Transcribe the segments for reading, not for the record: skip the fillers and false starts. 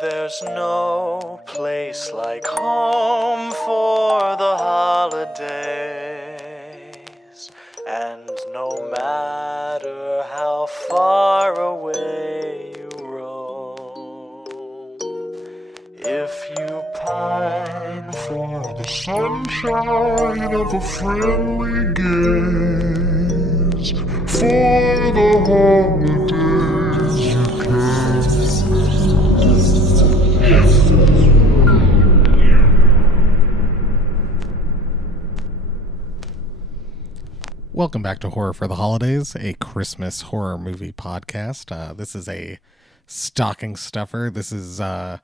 there's no place like home for the holidays. And no matter how far away you roam, if you pine for the sunshine of a friendly gaze, for the holidays you can. Welcome back to Horror for the Holidays, a Christmas horror movie podcast. This is a stocking stuffer. This is I'm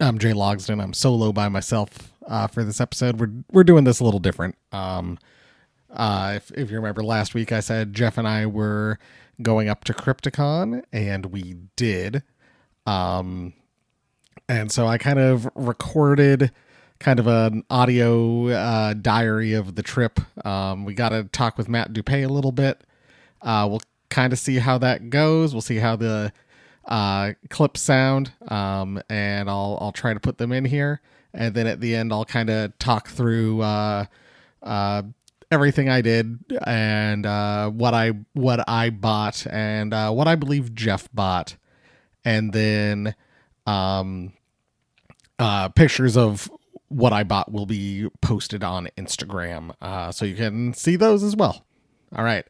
Jay Logsdon. I'm solo by myself for this episode. We're doing this a little different. If you remember last week, I said Jeff and I were going up to Crypticon, and we did. And so I kind of recorded kind of an audio diary of the trip. We got to talk with Matt Dupée a little bit. We'll kind of see how that goes. We'll see how the clips sound, and I'll try to put them in here. And then at the end, I'll kind of talk through everything I did and what I bought and what I believe Jeff bought, and then pictures of what I bought will be posted on Instagram, so you can see those as well. All right.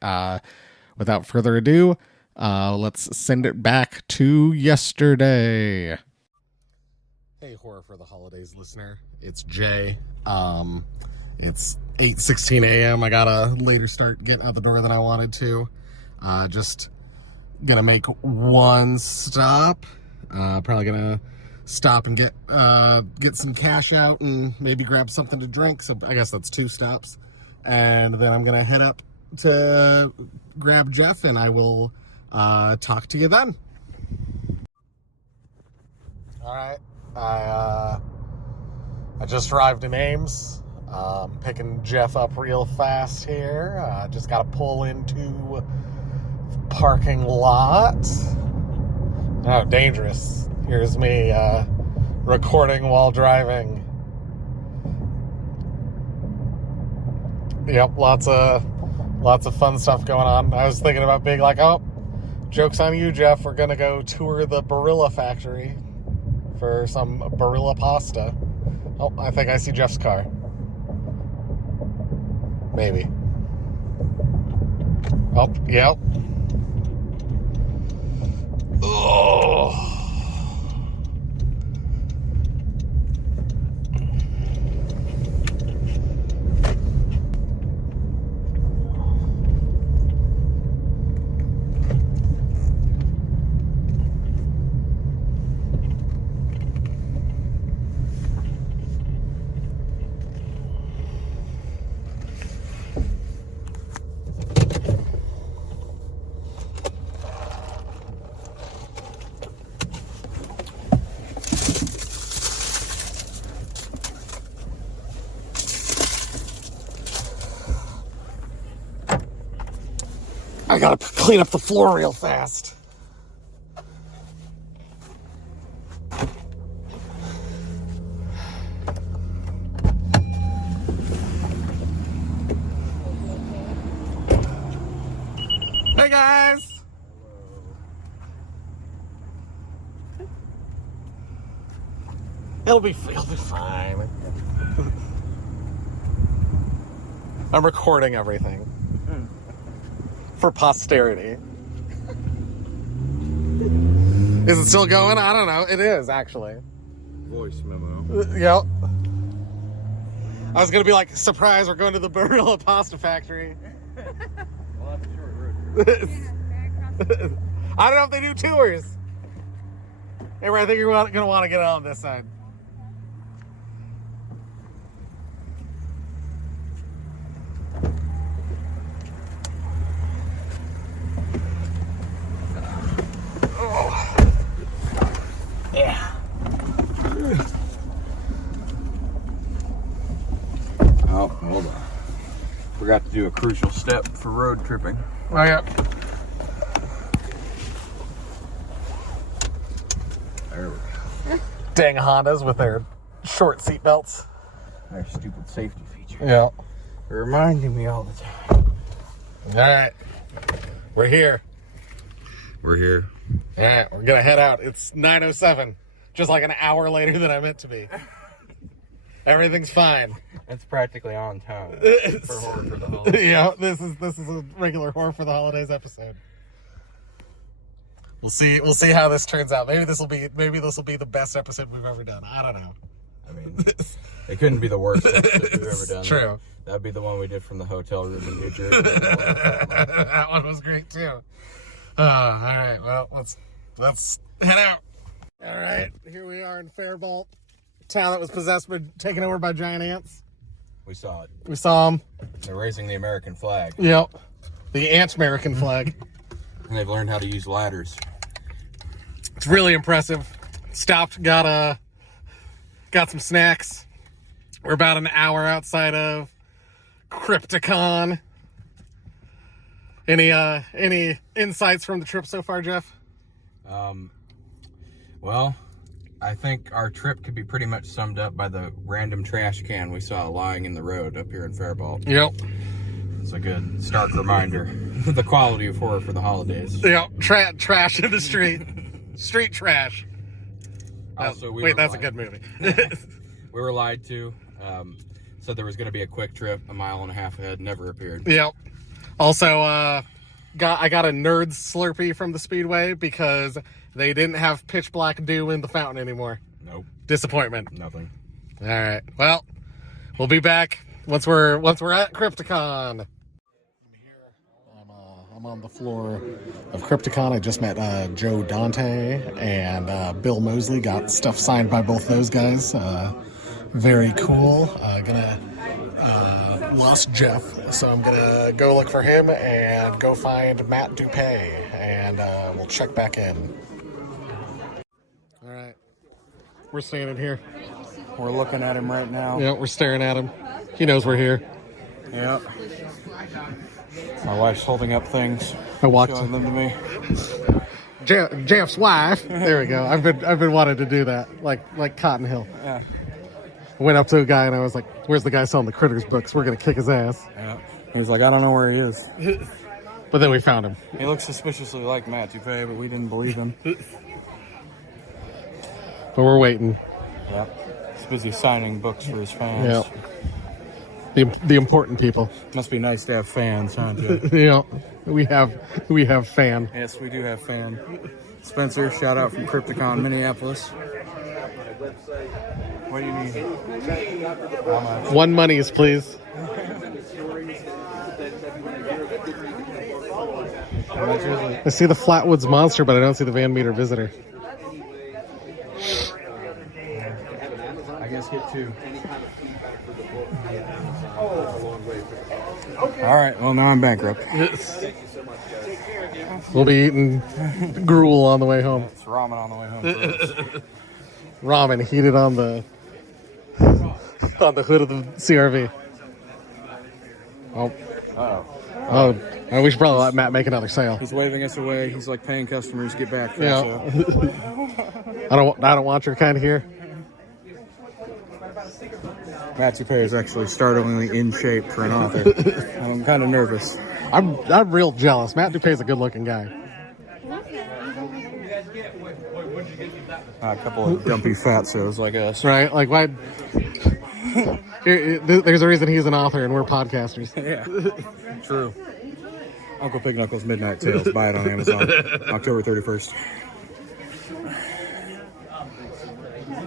Without further ado, let's send it back to yesterday. Hey, Horror for the Holidays listener. It's Jay. It's 8:16 a.m. I got a later start getting out the door than I wanted to. Just gonna make one stop. Probably gonna stop and get some cash out and maybe grab something to drink. So I guess that's two stops. And then I'm gonna head up to grab Jeff, and I will talk to you then. All right. I just arrived in Ames. Picking Jeff up real fast here. Just got to pull into parking lot. Oh, dangerous. Here's me recording while driving. Yep, lots of fun stuff going on. I was thinking about being like, oh, joke's on you, Jeff. We're gonna go tour the Barilla factory for some Barilla pasta. Oh, I think I see Jeff's car. Maybe. Oh, yep. Oh. I gotta clean up the floor real fast. Hey guys! It'll be fine. I'm recording everything. For posterity. Is it still going? I don't know. It is, actually. Voice memo. Yep. I was going to be like, surprise, we're going to the Barilla Pasta Factory. Well, that's a short road. I don't know if they do tours. Hey, I think you're going to want to get on this side. Yeah. Oh, hold on. Forgot to do a crucial step for road tripping. Oh, yeah. There we go. Dang Hondas with their short seatbelts. Their stupid safety feature. Yeah. They're reminding me all the time. All right. We're here. We're here. All right. We're going to head out. It's 9:07. Just like an hour later than I meant to be. Everything's fine. It's practically on time for Horror for the Holidays. Yeah, this is a regular Horror for the Holidays episode. We'll see how this turns out. Maybe this will be the best episode we've ever done. I don't know. I mean, it couldn't be the worst episode we've ever done. True. That'd be the one we did from the hotel room in New Jersey. That one was great too. All right, well let's head out. All right, here we are in Faribault, town that was taken over by giant ants. We saw it. We saw them. They're raising the American flag. Yep, the Ant-American flag. And they've learned how to use ladders. It's really impressive. Stopped, got some snacks. We're about an hour outside of Crypticon. Any insights from the trip so far, Jeff? Well, I think our trip could be pretty much summed up by the random trash can we saw lying in the road up here in Faribault. Yep. It's a good, stark reminder of the quality of Horror for the Holidays. Yep. Trash in the street. Street trash. Also, that's a good movie. We were lied to. Said there was going to be a quick trip a mile and a half ahead. Never appeared. Yep. Also, I got a Nerds Slurpee from the Speedway because they didn't have pitch black dew in the fountain anymore. Nope. Disappointment. Nothing. All right. Well, we'll be back once we're at Crypticon. I'm on the floor of Crypticon. I just met Joe Dante and Bill Mosley. Got stuff signed by both those guys. Very cool. Lost Jeff, so I'm gonna go look for him and go find Matt Dupée, and we'll check back in. All right, we're standing here. We're looking at him right now. Yeah, we're staring at him. He knows we're here. Yep. My wife's holding up things. I walked showing them to me. Jeff's wife. There we go. I've been wanting to do that, like Cotton Hill. Yeah. I went up to a guy and I was like, "Where's the guy selling the Critters books? We're gonna kick his ass." Yeah. He's like, "I don't know where he is." But then we found him. He looks suspiciously like Matt Dupée, but we didn't believe him. But we're waiting. Yep. He's busy signing books for his fans. Yep. The important people. Must be nice to have fans, huh, Joe? Yeah. We have fan. Yes, we do have fan. Spencer, shout out from Crypticon, Minneapolis. What do you need? How much? One monies, please. How much is it? I see the Flatwoods Monster, but I don't see the Van Meter Visitor. I guess get two. All right, well, now I'm bankrupt. We'll be eating gruel on the way home. It's ramen on the way home. Ramen heated on the hood of the CRV. Oh, we should probably let Matt make another sale. He's waving us away. He's like paying customers get back. Yeah. I don't want your kind here. Matt Dupée is actually startlingly in shape for an author. I'm kind of nervous. I'm real jealous. Matt Dupae's a good-looking guy. A couple of dumpy fatsos like us. Right? Like, why? There's a reason he's an author and we're podcasters. Yeah, true. Uncle Pig Knuckles Midnight Tales. Buy it on Amazon. October 31st.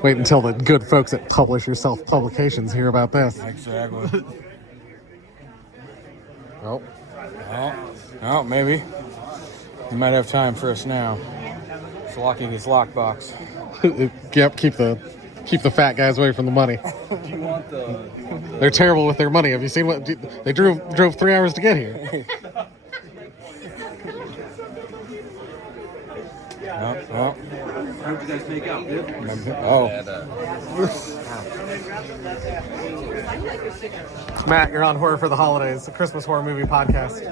Wait until the good folks at Publish Yourself Publications hear about this. Exactly. Oh, maybe. He might have time for us now. He's locking his lockbox. Yep, keep the fat guys away from the money. Do you want the... They're terrible with their money. Have you seen what they drove 3 hours to get here? No. How did you guys make out? Good? Oh. Matt, you're on Horror for the Holidays, a Christmas horror movie podcast.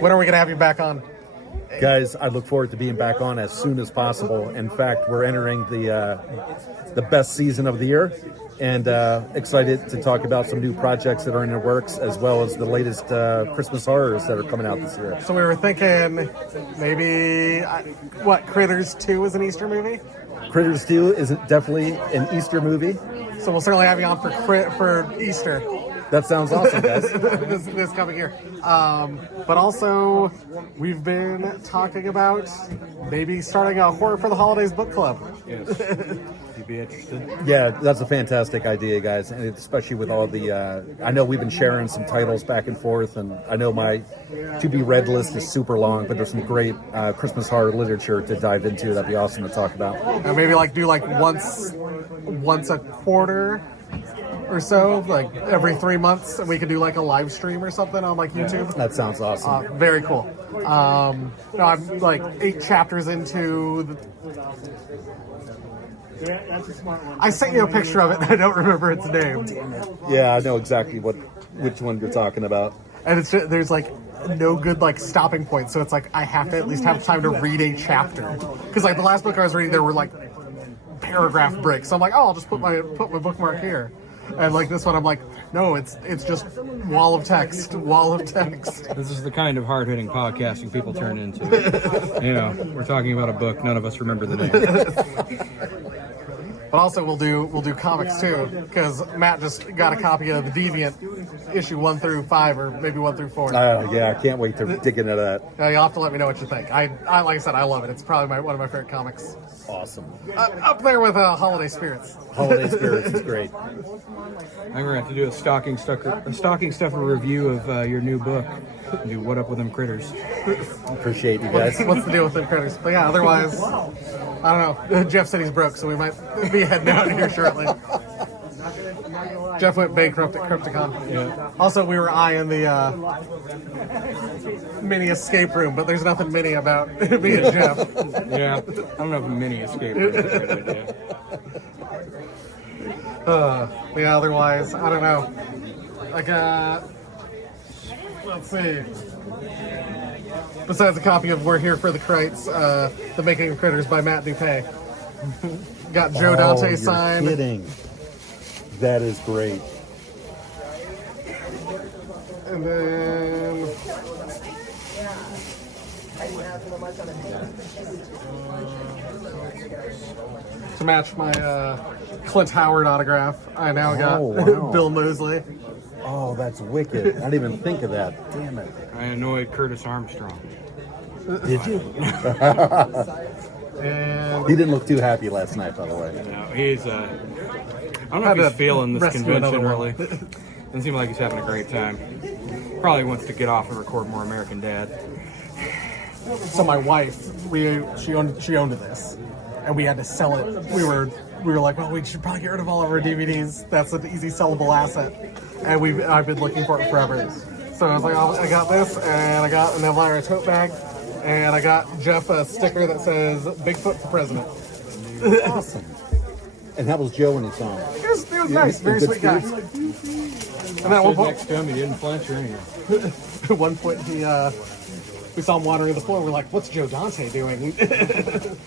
When are we going to have you back on? Guys, I look forward to being back on as soon as possible. In fact, we're entering the best season of the year, and excited to talk about some new projects that are in the works, as well as the latest Christmas horrors that are coming out this year. So we were thinking maybe, Critters 2 is an Easter movie? Critters 2 is definitely an Easter movie. So we'll certainly have you on for Easter. That sounds awesome, guys. this coming year. But also, we've been talking about maybe starting a Horror for the Holidays book club. Yes. You'd be interested? Yeah, that's a fantastic idea, guys, and especially with all the. I know we've been sharing some titles back and forth, and I know my to-be-read list is super long, but there's some great Christmas horror literature to dive into. That'd be awesome to talk about. And maybe do once a quarter or so, every 3 months, and we could do a live stream or something on YouTube. That sounds awesome. Very cool. I'm 8 chapters into. I sent you a picture of it, and I don't remember its name. Yeah, I know exactly which one you're talking about. And it's just, there's no good stopping point, so it's I have to at least have time to read a chapter. Because the last book I was reading, there were paragraph breaks. So I'm I'll just put my bookmark here. And this one, I'm no, it's just wall of text. This is the kind of hard-hitting podcasting people turn into. We're talking about a book. None of us remember the name. But also, we'll do comics too, because Matt just got a copy of The Deviant, issue 1 through 5, or maybe 1 through 4. Yeah, I can't wait to dig into that. You'll have to let me know what you think. I like I said, I love it. It's probably one of my favorite comics. Awesome. Up there with Holiday Spirits. Holiday Spirits is great. I'm going to have to do a stocking stuffer review of your new book. Do What Up With Them Critters. Appreciate you guys. What's the deal with them critters? But yeah, otherwise, I don't know. Jeff said he's broke, so we might be heading out here shortly. Jeff went bankrupt at Crypticon. Yeah. Also, we were eyeing the mini escape room, but there's nothing mini about me and Jeff. Yeah, I don't know if a mini escape room is a good idea. Yeah, otherwise, I don't know. Let's see. Besides a copy of We're Here for the Krites, The Making of Critters by Matt Dupée. Got Joe Dante you're signed. Kidding. That is great. And then to match my Clint Howard autograph, I now got wow. Bill Moseley. Oh, that's wicked. I didn't even think of that. Damn it. I annoyed Curtis Armstrong. Did you? And He didn't look too happy last night, by the way. No, he's I don't know if he's feeling this convention really. Doesn't seem like he's having a great time. Probably wants to get off and record more American Dad. so my wife, she owned this, and we had to sell it. We were like, well, we should probably get rid of all of our DVDs. That's an easy sellable asset, and I've been looking for it forever. So I was like, I got this, and I got an Elvira tote bag, and I got Jeff a sticker that says "Bigfoot for President." Awesome. And how was Joe when he saw him? It was nice, very good sweet guy. spirits? And then at one Stood point, next to him, he didn't flinch or anything. at one point we saw him watering the floor. We're like, what's Joe Dante doing?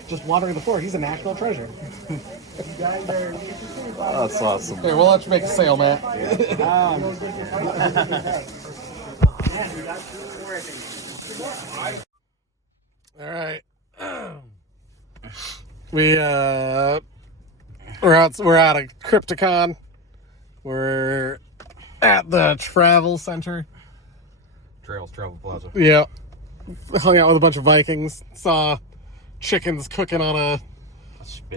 Just watering the floor. He's a national treasure. Oh, that's awesome. Here, we'll let you make a sale, Matt. All right. We're out of Crypticon. We're at the Travel Center. Trails Travel Plaza. Yeah. Hung out with a bunch of Vikings. Saw chickens cooking on a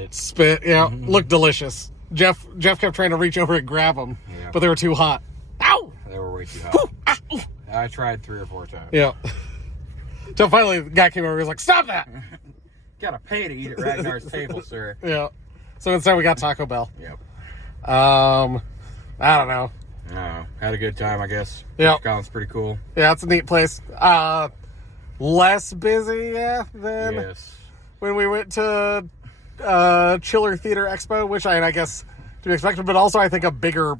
spit. Yeah. Looked delicious. Jeff kept trying to reach over and grab them, but they were too hot. Ow! They were way too hot. I tried 3 or 4 times. Yeah. So finally, the guy came over and was like, stop that! Gotta pay to eat at Ragnar's table, sir. Yeah. So instead we got Taco Bell. Yep. I don't know. Had a good time, I guess. Yeah. Crypticon's pretty cool. Yeah, it's a neat place. Less busy, than Yes. when we went to Chiller Theater Expo, which I guess to be expected, but also I think a bigger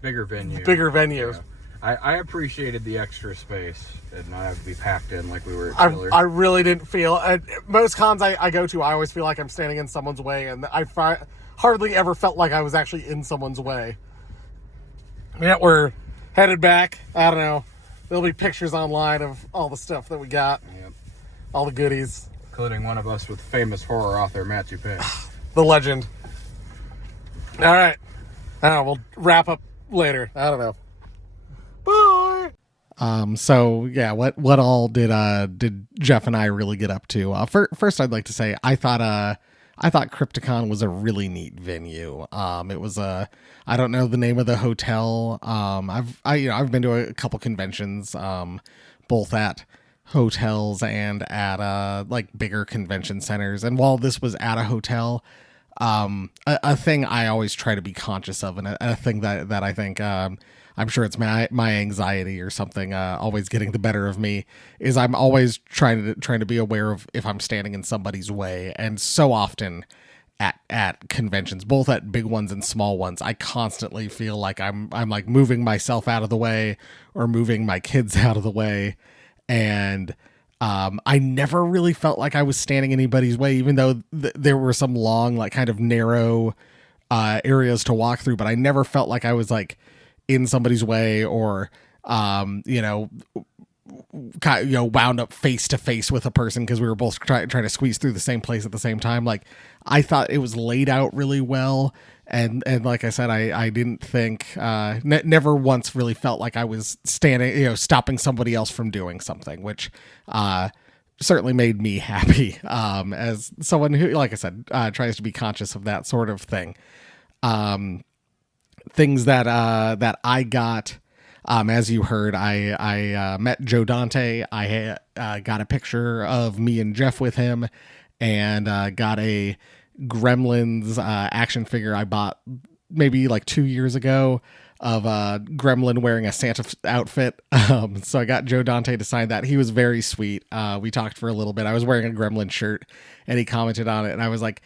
Bigger venue. venue. Yeah. I appreciated the extra space and not have to be packed in like we were at Taylor. I really didn't feel... most cons I go to, I always feel like I'm standing in someone's way, and I hardly ever felt like I was actually in someone's way. Yeah, we're headed back. I don't know. There'll be pictures online of all the stuff that we got. Yep. All the goodies. Including one of us with famous horror author Matt Dupée. The legend. All right. I don't know. We'll wrap up later. I don't know. Bye. So yeah, what all did Jeff and I really get up to? First, I'd like to say I thought Crypticon was a really neat venue. It was I don't know the name of the hotel. I've been to a couple conventions, both at hotels and at like bigger convention centers. And while this was at a hotel, a thing I always try to be conscious of, and a thing that I think I'm sure it's my anxiety or something always getting the better of me, is I'm always trying to be aware of if I'm standing in somebody's way. And so often at conventions, both at big ones and small ones, I constantly feel like I'm like moving myself out of the way or moving my kids out of the way. And I never really felt like I was standing in anybody's way, even though there were some long, like kind of narrow areas to walk through, but I never felt like I was like in somebody's way or, wound up face to face with a person because we were both trying to squeeze through the same place at the same time. Like, I thought it was laid out really well. And like I said, I didn't think, never once really felt like I was standing, stopping somebody else from doing something, which, certainly made me happy, as someone who, like I said, tries to be conscious of that sort of thing. Things that I got, as you heard, I met Joe Dante. I got a picture of me and Jeff with him, and got a Gremlins action figure I bought maybe like 2 years ago of a Gremlin wearing a Santa outfit. So I got Joe Dante to sign that. He was very sweet. We talked for a little bit. I was wearing a Gremlin shirt and he commented on it, and I was like,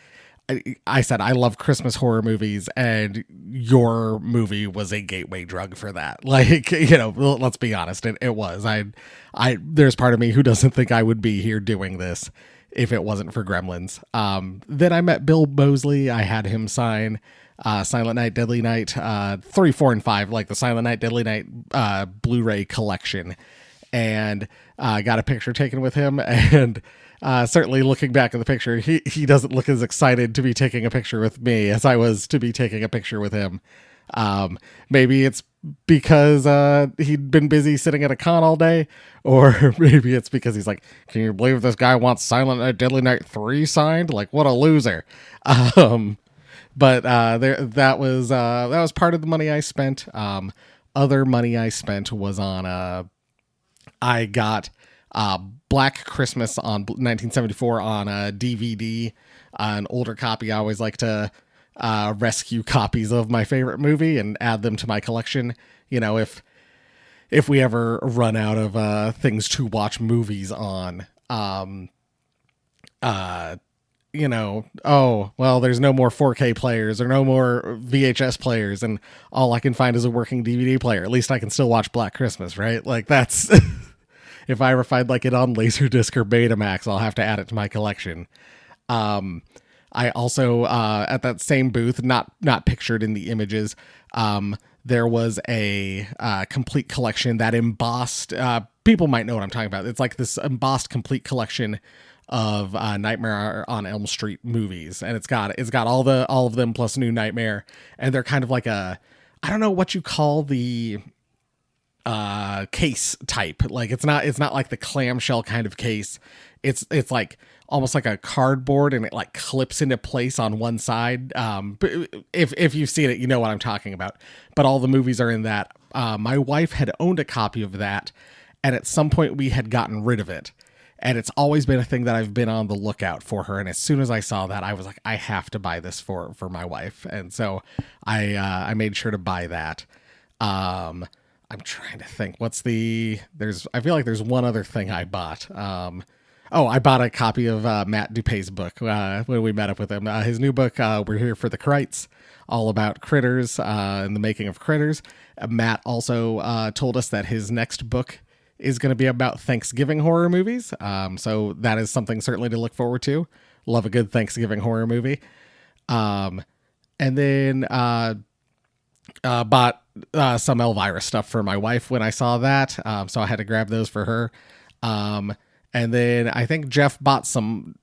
I said, I love Christmas horror movies, and your movie was a gateway drug for that. Like, let's be honest. It was. There's part of me who doesn't think I would be here doing this if it wasn't for Gremlins. Then I met Bill Moseley. I had him sign Silent Night, Deadly Night, 3, 4, and 5, like the Silent Night, Deadly Night Blu-ray collection, and got a picture taken with him. And certainly looking back at the picture, he doesn't look as excited to be taking a picture with me as I was to be taking a picture with him. Maybe it's because he'd been busy sitting at a con all day, or maybe it's because he's like, can you believe this guy wants Silent Night, Deadly Night 3 signed? Like, what a loser. But that was part of the money I spent. Other money I spent was on I got Black Christmas on 1974 on a DVD, an older copy. I always like to rescue copies of my favorite movie and add them to my collection. If we ever run out of things to watch movies on, oh, well, there's no more 4K players or no more VHS players, and all I can find is a working DVD player. At least I can still watch Black Christmas, right? Like, that's if I ever find like it on Laserdisc or Betamax, I'll have to add it to my collection. I also at that same booth, not pictured in the images, there was a complete collection that embossed. People might know what I'm talking about. It's like this embossed complete collection of Nightmare on Elm Street movies, and it's got all of them plus New Nightmare, and they're kind of like I don't know what you call the case type. Like, it's not like the clamshell kind of case. It's like almost like a cardboard, and it like clips into place on one side. If you've seen it, you know what I'm talking about. But all the movies are in that. My wife had owned a copy of that, and at some point we had gotten rid of it. And it's always been a thing that I've been on the lookout for her. And as soon as I saw that, I was like, I have to buy this for my wife. And so I made sure to buy that. I'm trying to think, I feel like there's one other thing I bought. I bought a copy of Matt Dupée's book when we met up with him. His new book, We're Here for the Crites, all about critters and the making of critters. Matt also told us that his next book is going to be about Thanksgiving horror movies. So that is something certainly to look forward to. Love a good Thanksgiving horror movie. And then bought some Elvira stuff for my wife when I saw that. So I had to grab those for her. And then I think Jeff bought some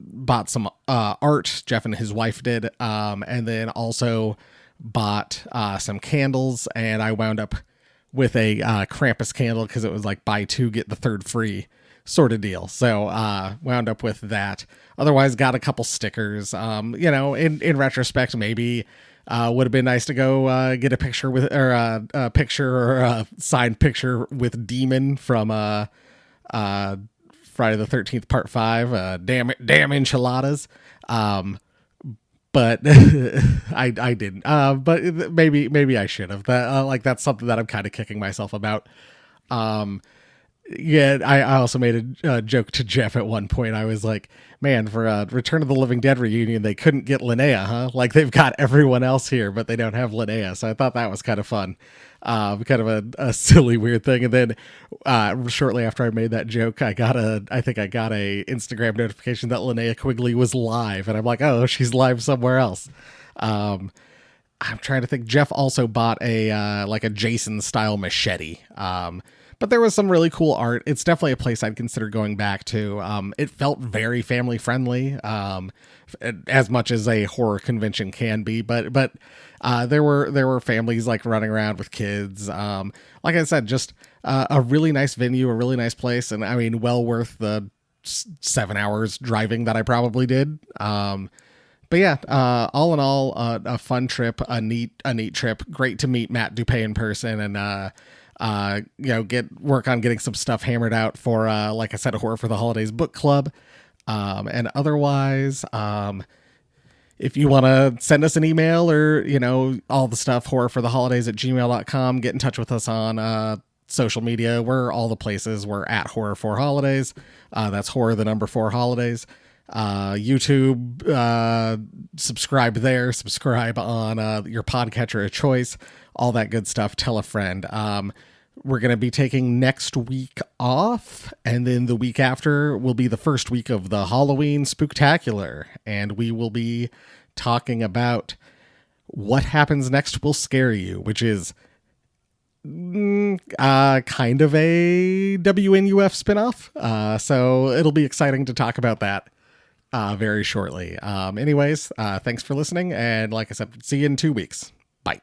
art. Jeff and his wife did. And then also bought some candles, and I wound up with a Krampus candle because it was like buy two get the third free sort of deal. So wound up with that. Otherwise, got a couple stickers. In retrospect, maybe would have been nice to go get a picture with, or a picture or a signed picture with Demon from Friday the 13th Part 5. Damn enchiladas. But I didn't. But maybe I should have. That's something that I'm kind of kicking myself about. I also made a joke to Jeff at one point. I was like, man, for a Return of the Living Dead reunion, they couldn't get Linnea, huh? Like, they've got everyone else here, but they don't have Linnea. So I thought that was kind of fun. Kind of a silly, weird thing. And then shortly after I made that joke, I think I got a Instagram notification that Linnea Quigley was live. And I'm like, oh, she's live somewhere else. I'm trying to think. Jeff also bought a Jason style machete. But there was some really cool art. It's definitely a place I'd consider going back to. It felt very family friendly, as much as a horror convention can be. But there were families like running around with kids. Like I said, just a really nice venue, a really nice place, and I mean, well worth the 7 hours driving that I probably did. But yeah, all in all, a fun trip, a neat trip. Great to meet Matt Dupée in person, and get work on getting some stuff hammered out for, like I said, a Horror for the Holidays book club. And otherwise, if you want to send us an email or, all the stuff, horrorfortheholidays@gmail.com, get in touch with us on, social media. We're all the places. We're at Horror for Holidays. That's horror, the number 4 holidays. YouTube, subscribe there, subscribe on, your podcatcher of choice, all that good stuff. Tell a friend. We're going to be taking next week off, and then the week after will be the first week of the Halloween Spooktacular, and we will be talking about What Happens Next Will Scare You, which is kind of a WNUF spinoff. So it'll be exciting to talk about that very shortly. Anyways, thanks for listening, and like I said, see you in 2 weeks. Bye.